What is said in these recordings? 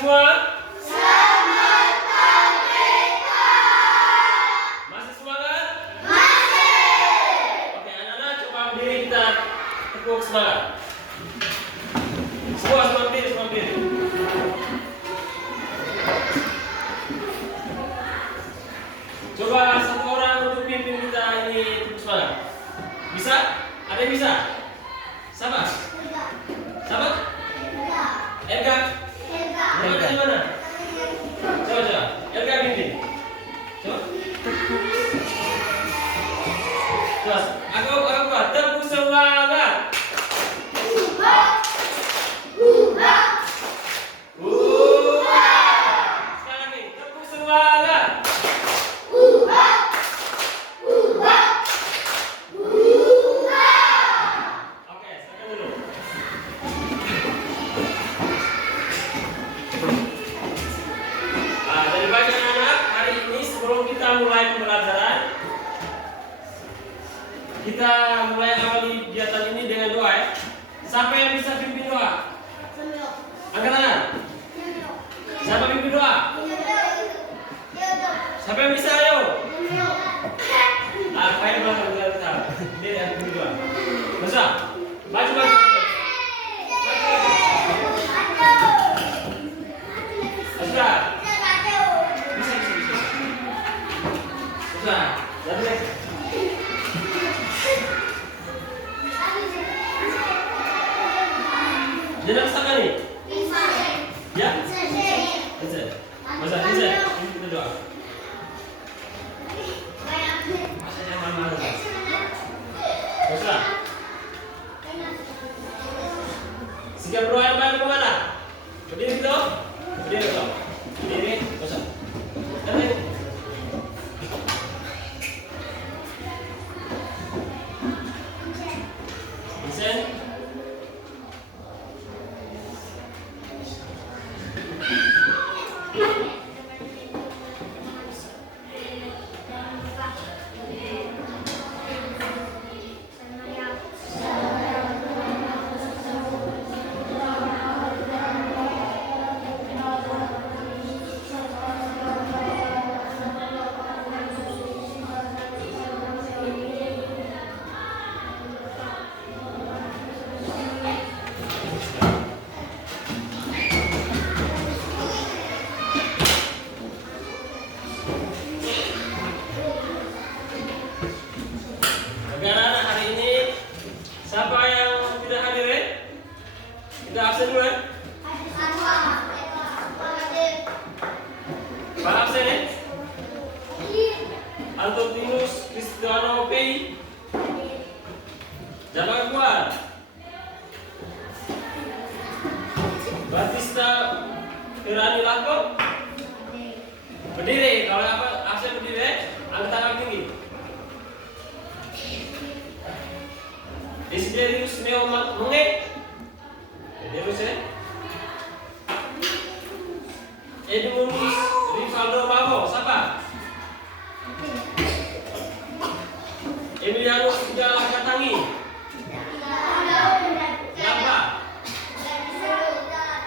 semua? Selamat Merdeka! Masih semangat? Masih! Oke, anak-anak coba berdiri, kita tepuk semangat. Semua berdiri, semua berdiri. Coba satu orang untuk pimpin kita ini tepuk semangat. Bisa? Ada yang bisa? Sama? Sama? Elga? Elga di mana? Coba. Elga pimpin. Coba. Coba. Aku buat tepuk semangat. Sekarang nih, tepuk semangat. Oke, silakan dulu. Dari bagian anak, hari ini sebelum kita mulai pembelajaran, kita mulai awali kegiatan ini dengan doa ya. Siapa yang bisa pimpin doa? Angkat tangan. Siapa pimpin doa? Siapa yang bisa, ayo? Apa yang belakang kita? Dia yang pimpin doa. Bisa? Maju. Sudah. Bisa. Sudah. Jadi deh. Jangan salah nih. Ya? Bisa. Masa bisa? Ini kita doa. Masa jangan malas. Bisa. Sikap doa yang baik kemana? Berdiri gitu? Berdiri gitu? Berdiri, bisa. Berdiri. Bisa. Negara hari ini siapa yang tidak hadir ya? Kita absen dulu ya? Pak absen ya? Antoninus Cristiano Pei Jalan keluar. Batista Irani Lako berdiri. Kalau apa absen berdiri ya? Angkat tangan tinggi. Desiderius Neo Menge Desiderius ya. Edmundus Rivaldo Pavo siapa? Emiliano Sigala Katangi siapa?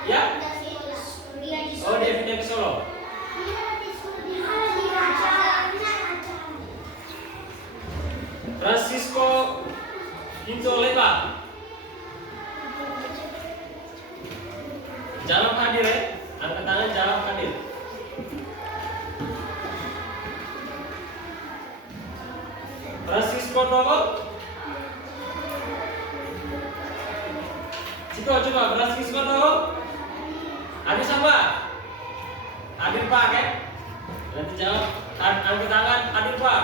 Ya? Oh, dia pindah ke Solo. Francisco Pinto Lepa Jalan hadir ya? Angkat tangan jalan hadir. Francisco Novo coba Francisco Novo hadir sama? Hadir Pak ya? Nanti jawab angkat tangan hadir Pak.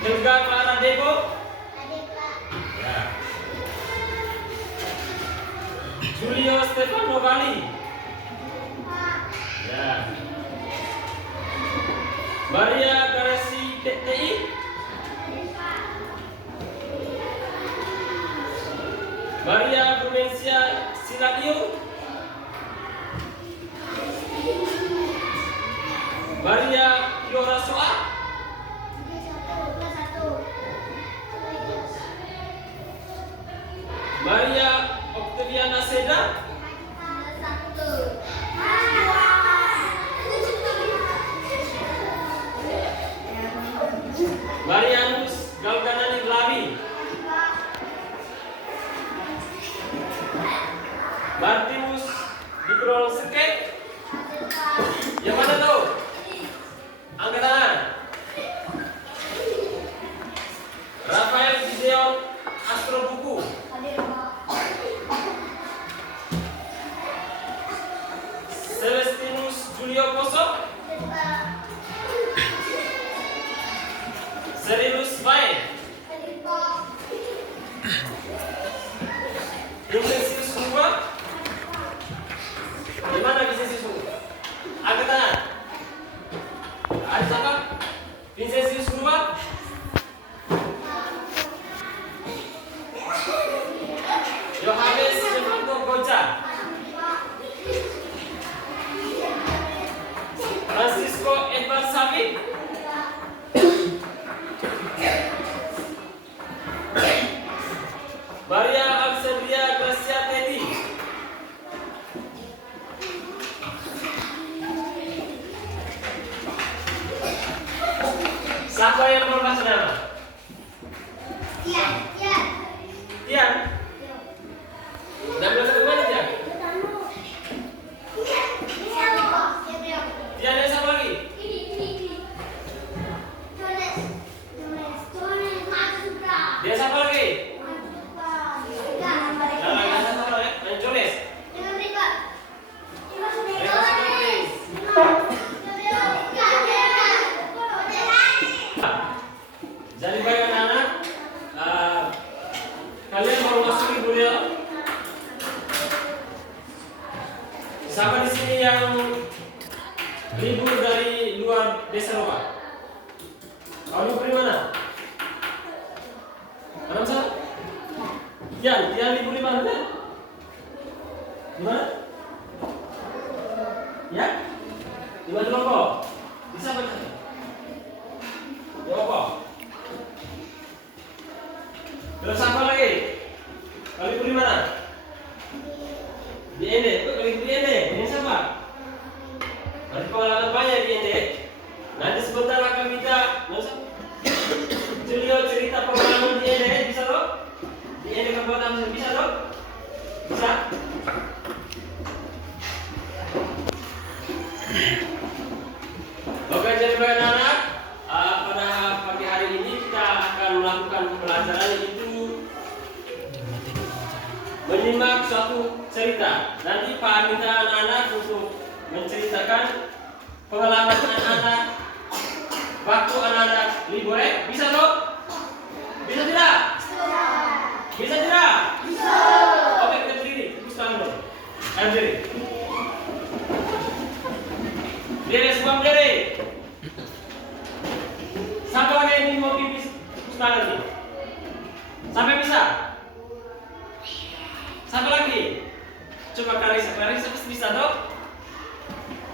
Helga Clara Dego ya. Julio Stefano Bali ya. Maria Garesi TI Maria Prudencia Siladio Maria Kiora Soa Maria Octaviana Seda Marianus Galganani Glavi. Martinus Digrol Sekek. Yang mana tuh? Angkat tangan. Rafael Gideon Astrobuku. Celestinus Julio Poso. Serilus Vae. Vincentius Ruba. Di mana Vincentius Ruba? Angkat tangan. Ada siapa? Vincentius Ruba. Yohanes Jefanto Goca. Francisco Edward Savi. Maria Alexandria Gracia Teddy. Siapa yang berubah nama? Tian. Tian. Nama satu mana Tian? Tian yang siapa lagi? Dia siapa lagi? Jadi baik anak-anak, kalian baru masuk libur ya. Siapa di sini yang libur dari luar desa rumah? Kau libur di mana? Mana siapa? Tian libur di mana? Di mana? Ya? Di mana Lombok? Bisa baca? Di Lombok. Terus apa lagi? Kau libur di mana? Di Ende. Kau libur di Ende. Ini siapa? Ada pengalaman banyak di Ende. Nanti sebentar akan minta Julio cerita pengalaman di Ende. Bisa toh? Di Ende Kabupaten bisa toh? Bisa? Oke, jadi baik anak-anak, pada pagi hari ini kita akan melakukan pelajaran itu menyimak suatu cerita. Nanti Pak minta anak-anak untuk menceritakan pengalaman anak-anak waktu anak-anak libur. Bisa toh? Bisa tidak? Bisa tidak? Bisa. Oke, kita berdiri. Terus tangan dulu. Ayo berdiri. Berdiri semua berdiri. Siapa lagi yang mau pipis tangan nih? Sampai bisa? Siapa lagi? Coba Clarissa pasti bisa toh?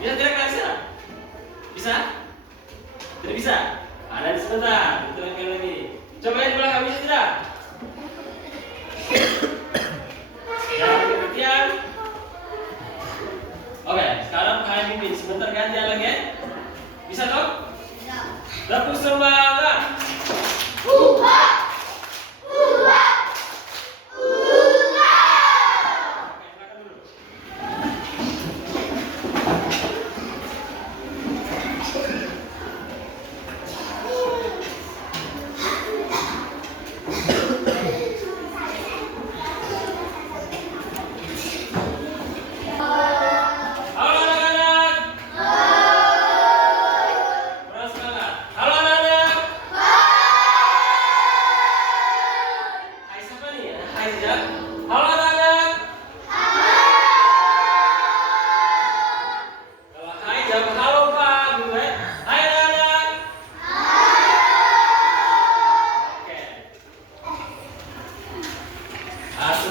Bisa tidak Clarissa? Bisa? Tidak bisa? Ada sebentar. Kita lagi. Coba yang di belakang bisa tidak? Ya, perhatian. Oke, sekarang kalian pimpin. Sebentar gantian lagi ya. Bisa toh? Tepuk semangat.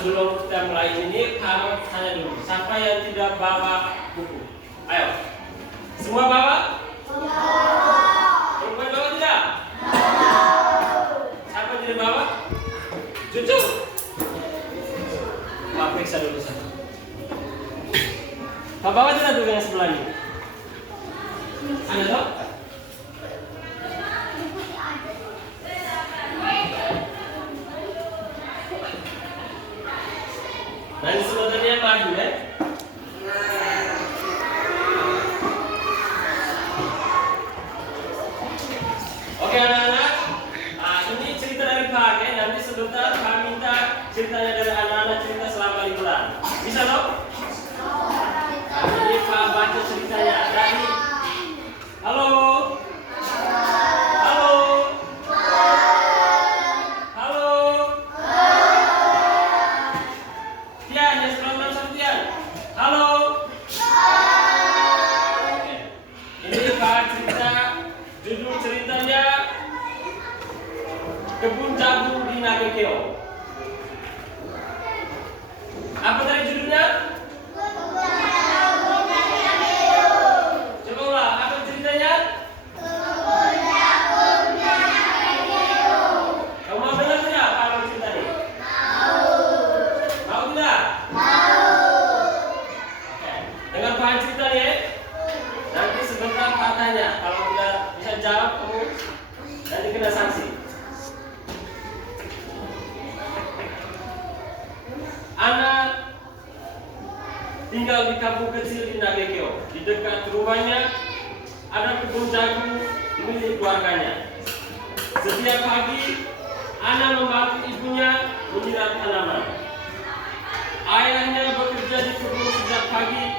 Sebelum kita mulai ini, kamu tanya dulu, siapa yang tidak bawa buku? Ayo, semua bawa? Perempuan bawa tidak? Siapa yang tidak bawa? Cucu? Pak, periksa dulu sana. Kau bawa tidak tuh yang sebelah ini? Ada toh? Nah ini sebenarnya maju ya. Oke anak-anak, ini cerita dari Pak ya. Nanti sebentar Pak minta ceritanya dari anak-anak cerita selama liburan. Bisa toh? Ini Pak baca ceritanya dari. Halo. Halo. Halo. Tian, yang sebelah sama Tian. Halo. Oke. Ini Pak cerita. Judul ceritanya Kebun Jagung di Nagekeo. Apa tadi judulnya? Coba ulang, apa ceritanya? Kebun jagung di Nagekeo. Kamu mau dengar tidak apa ceritanya? Mau. Mau tidak? Mau. Oke, dengar paham ceritanya ya? Nanti sebentar Pak tanya. Kalau tidak bisa jawab kamu nanti kena sanksi. Anak tinggal di kampung kecil di Nagekeo. Di dekat rumahnya ada kebun jagung milik keluarganya. Setiap pagi, Ana membantu ibunya menyiram tanaman. Ayahnya bekerja di kebun sejak pagi.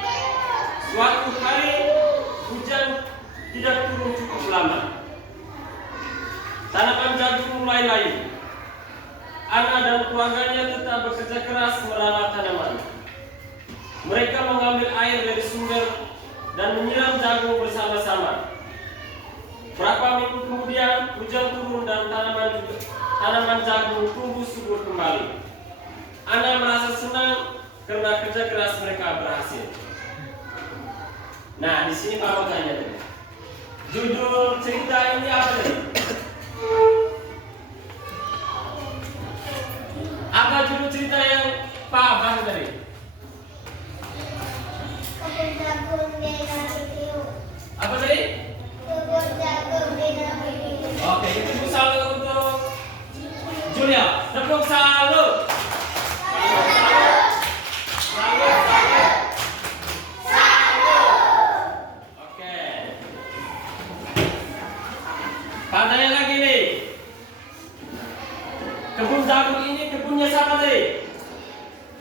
Suatu hari, hujan tidak turun cukup lama. Tanaman jagung mulai layu. Ana dan keluarganya tetap bekerja keras merawat tanaman. Mereka mengambil air dari sumber dan menyiram jagung bersama-sama. Berapa minggu kemudian hujan turun dan tanaman jagung tumbuh subur kembali. Ana merasa senang karena kerja keras mereka berhasil. Nah, di sini Pak mau tanya tuh. Judul cerita ini apa nih? Apa judul cerita yang Pak bahas tadi? Kebun jagung di Nagekeo. Apa tadi? Kebun jagung di Nagekeo. Oke, itu tepuk salut untuk Julia. Tepuk salut. Oke. Pak tanya lagi nih. Kebun jagung ini kebunnya siapa tadi?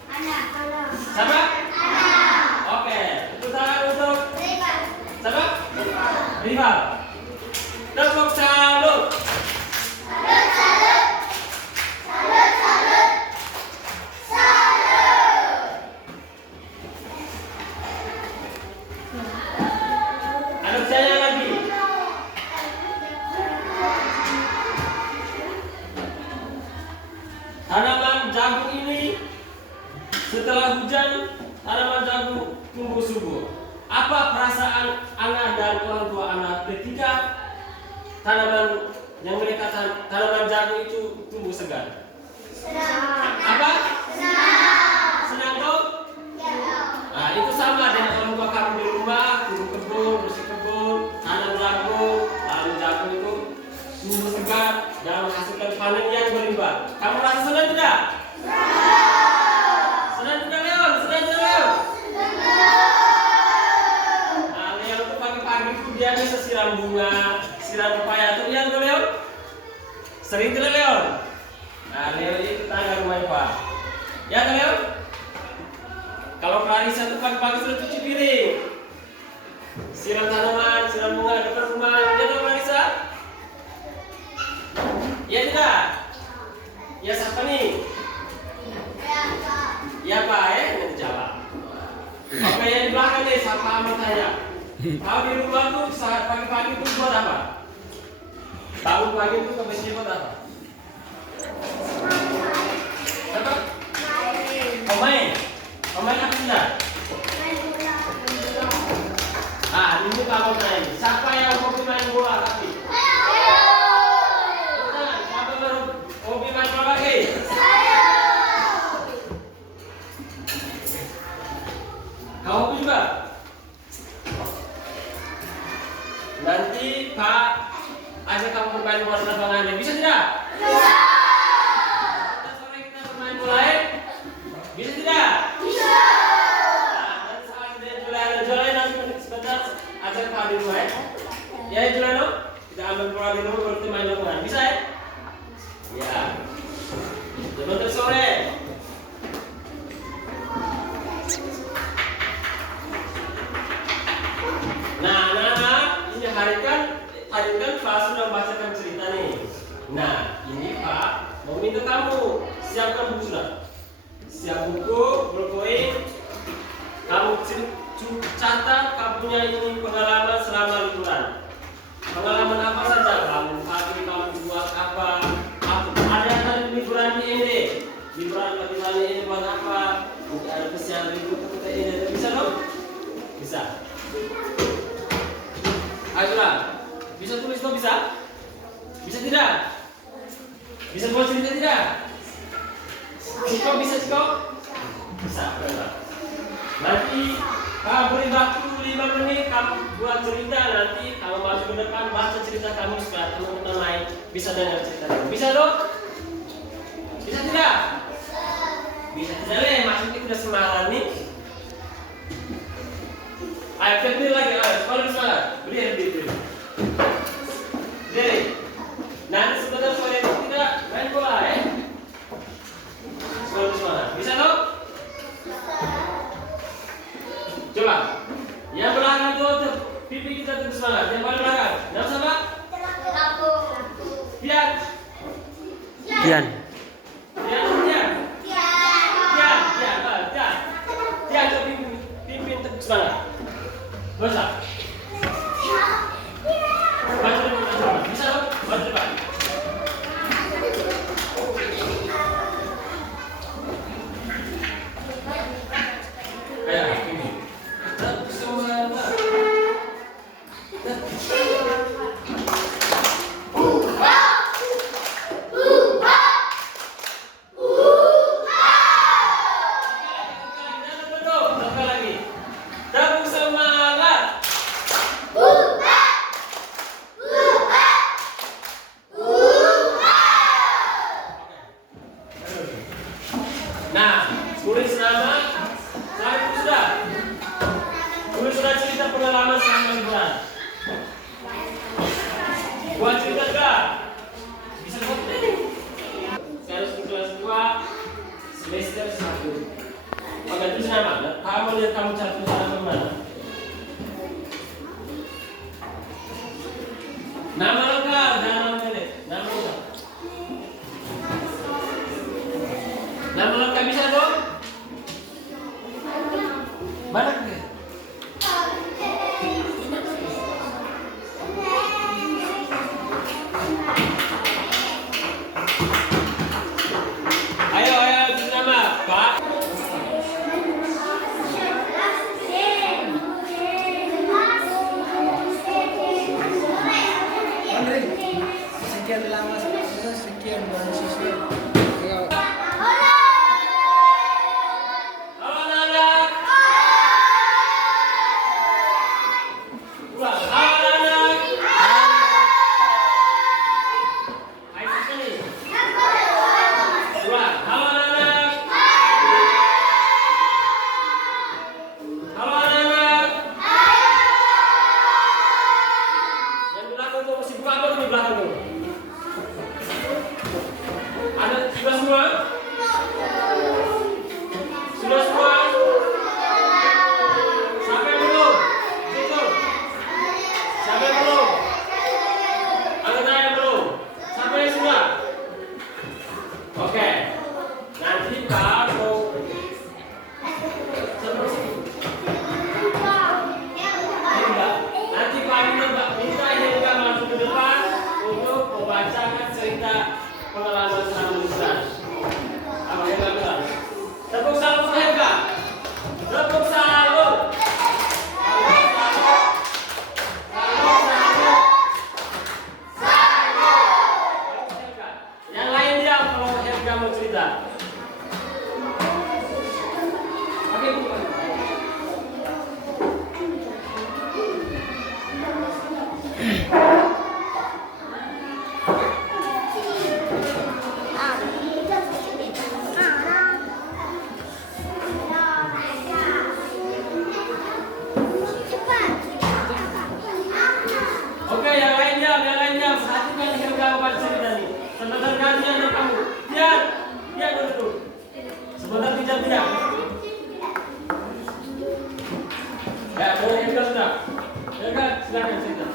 Anak. Siapa? Oke, tepuk tangan untuk Rival. siapa? Rival. Tepuk salut. Salut, salut. Salut, salut. Salut. Ada saya lagi. Tanaman jagung ini setelah hujan, tanaman jagung tumbuh subur. Apa perasaan anak dan orang tua anak ketika tanaman yang mereka tanaman jagung itu tumbuh segar? Senang. Apa? Senang. Senang toh? Ya. Nah, itu sama dengan orang tua kamu di rumah, turun kebun, bersih kebun, tanam jagung, lalu jagung itu tumbuh segar dan menghasilkan panen yang berlimpah. Kamu merasa senang tidak? Senang tidak Leon? Senang tidak Leon? Nah, Leon itu pagi-pagi itu dia bisa siram bunga, siram pepaya. Tuh lihat tuh Leon? Sering tidak Leon? Nah, Leon itu tetangga rumah Pak. Ya kan Leon? Kalau Clarissa tuh pagi-pagi sudah cuci piring, siram tanaman, siram bunga depan rumah. Ya tuh Clarissa? Ya tidak? Ya siapa nih? Ya, Pak. Ya Pak ya, nanti jawab. Oke yang di belakang nih, siapa amat tanya. Kalau di rumah tuh saat pagi-pagi tuh buat apa? Bangun pagi tuh biasanya buat apa? Apa? Main. Main apa tidak? Main bola. Ah, ini kamu tanya. Siapa yang hobi main bola tapi? Ayo. Bukan, siapa baru hobi main bola lagi? Saya. Kau hobi juga? Pak ajak kamu bermain bola di lapangan. Bisa tidak? Bisa. Nanti sore kita bermain bola ya? Bisa tidak? Bisa. Nah, nanti saat Julai nanti sebentar ajak Pak di rumah ya. Ya Julai kita ambil bola di rumah baru kita main lapangan. Bisa ya? Ya. Sebentar sore. Nah, anak-anak, ini hari kan Pak sudah membacakan cerita nih. Nah, ini Pak mau minta kamu siapkan buku sudah. Siap buku, berpoin. Kamu catat kamu punya ini pengalaman selama liburan. Pengalaman apa saja? Kamu pagi, kamu buat apa? Ada yang tadi liburan di ini. Liburan bagaimana ini buat apa? Mungkin ada kesian libur kita ini. Bisa dong? Bisa. Ayolah, bisa tulis dong, bisa? Bisa tidak? Bisa buat cerita tidak? Ciko bisa Ciko? Bisa. Nanti kamu beri waktu 5 menit kamu buat cerita, nanti kamu masuk ke depan baca cerita kamu supaya teman-teman lain bisa dengar cerita kamu. Bisa dong? Bisa tidak? Bisa tidak leh, maksudnya udah semangat nih. Ayo kecil lagi, ayo semangat. Beri. Jadi, nanti sebentar sore itu kita main bola ya. Semangat. Bisa dong? Coba. Yang belakang itu pipi kita terus semangat. Yang paling belakang. Nama siapa? Pian. Pian. Pian, coba pipi terus semangat. Bisa. Maju depan. Bisa dong? Maju depan. Ayo, ini. Tetap semangat. Sekali lagi. Tetap semangat. Nah, tulis nama, saya sudah. Tulis sudah cerita pengalaman selama liburan. Buat cerita enggak? Bisa buat ini. Saya harus kelas 2 semester 1. Oke, tulis nama. Kamu lihat kamu cari tulis nama mana? Nama lengkap, nama pendek, nama lengkap. Nama lengkap bisa dong? Banyak deh. Ayo, tulis nama, Pak. Sekian lama sekian bulan siswa. Halo anak-anak. tidak? Ya, boleh kita sudah. Ya kan, silakan cerita.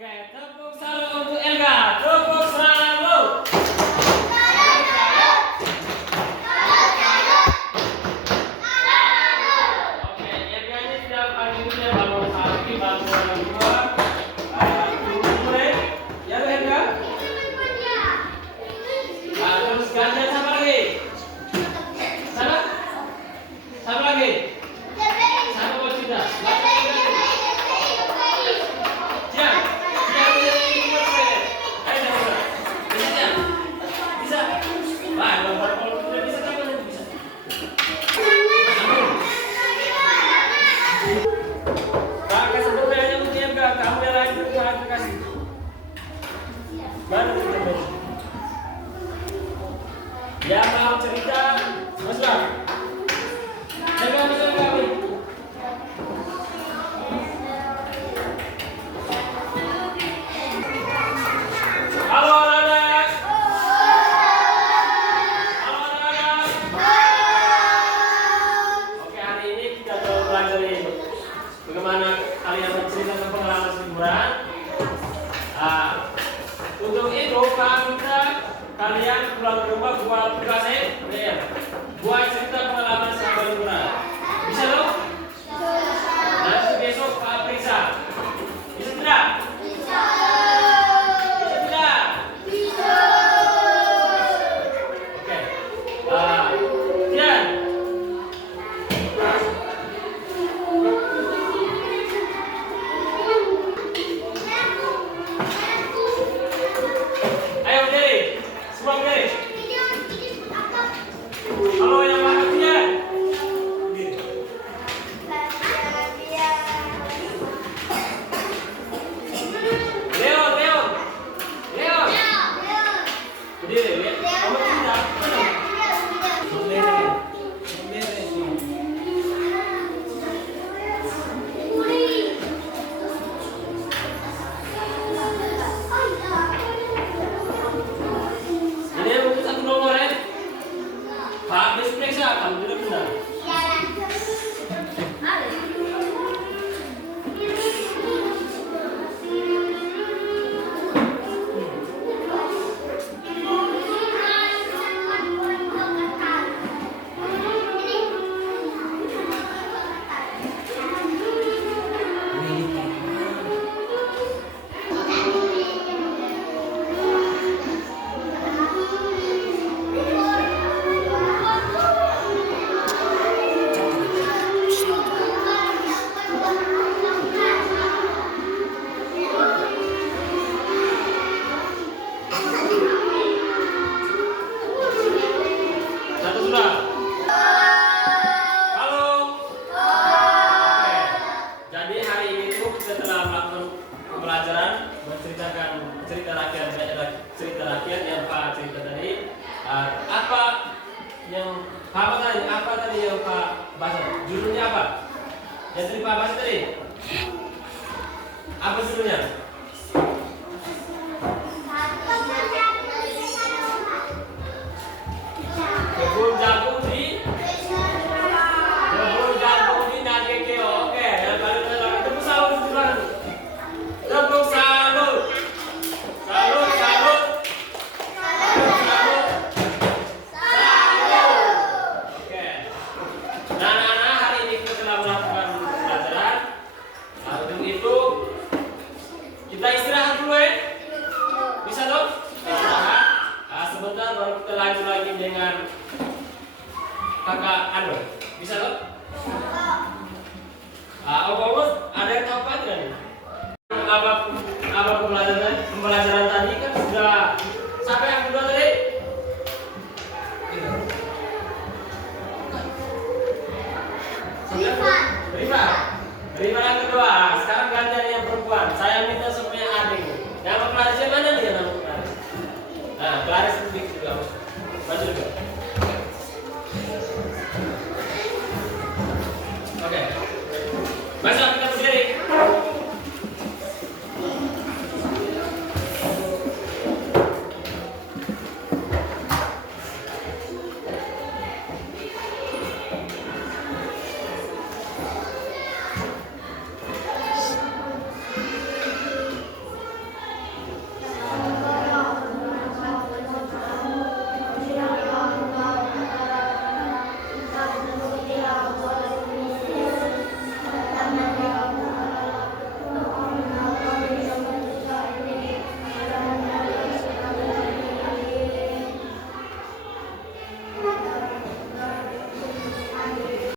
Oke, tepuk salam untuk Elga. Tepuk salam. Oke, Elga ini sudah paling muda bangun pagi, bangun orang tua. Mulai, ya Elga. Terus gantian sama lagi. Sama? Sama lagi. Sama mau cerita. Siap. Siap, ayo dah. Bisa. Bisa. Wah, kalau tidak bisa kan mana bisa. Pakai sebelumnya mungkin enggak kamu yang lain terima kasih. Mana cerita? Yang mau cerita, Mas Bang. Jaga betul kami. Halo anak-anak. Halo anak-anak. Oke, hari ini kita akan belajar bagaimana kalian menceritakan pengalaman liburan. Untuk itu kalian pulang ke rumah buat aplikasi, buat cerita pengalaman selama liburan. Bisa loh? Nanti besok Pak periksa. Bisa tidak? Bisa tidak? Oke. Kian. Ayo berdiri. Semua berdiri. Halo yang mana Kian? Berdiri. Leon, Leon. Leon. Berdiri, Leon. Kamu cerita. Mere. Mere. Ini buku satu nomor ya. Pak, besok periksa. Alhamdulillah benar. Satu sudah. Halo. Oke. Jadi hari ini tuh kita telah melakukan pembelajaran menceritakan cerita rakyat yang Pak cerita tadi. Apa tadi yang Pak bahas? Judulnya apa? Yang tadi Pak bahas tadi? Apa judulnya? Kebun jagung di Nagekeo. Oke, yang paling pertama tepuk salut di belakang. Tepuk salut. Salut, salut. Salut, salut. Salut. Oke. Nah, anak-anak, hari ini kita telah melakukan pembelajaran. Untuk itu kita istirahat dulu ya. Bisa dong? Istirahat. Sebentar baru kita lanjut lagi dengan kakak Ando. Bisa dong?